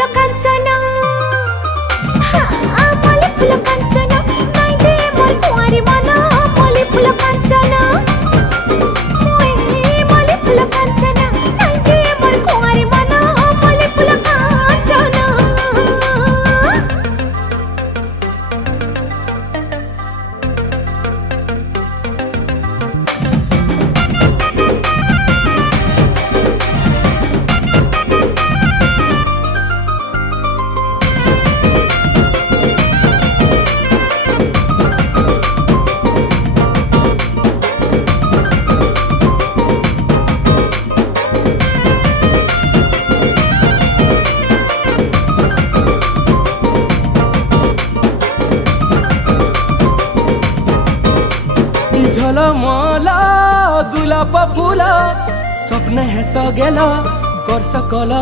फुल कांचना मल्ली फुल कांचना नाई दे मोर कुंवारी मन मल्ली फुल कांचना मल्ली फुल कांचना नाई दे मोर कुंवारी मन मल्ली फुल कांचना। झलमला गुलाब फुला स्वप्न हे सगेला कर सकल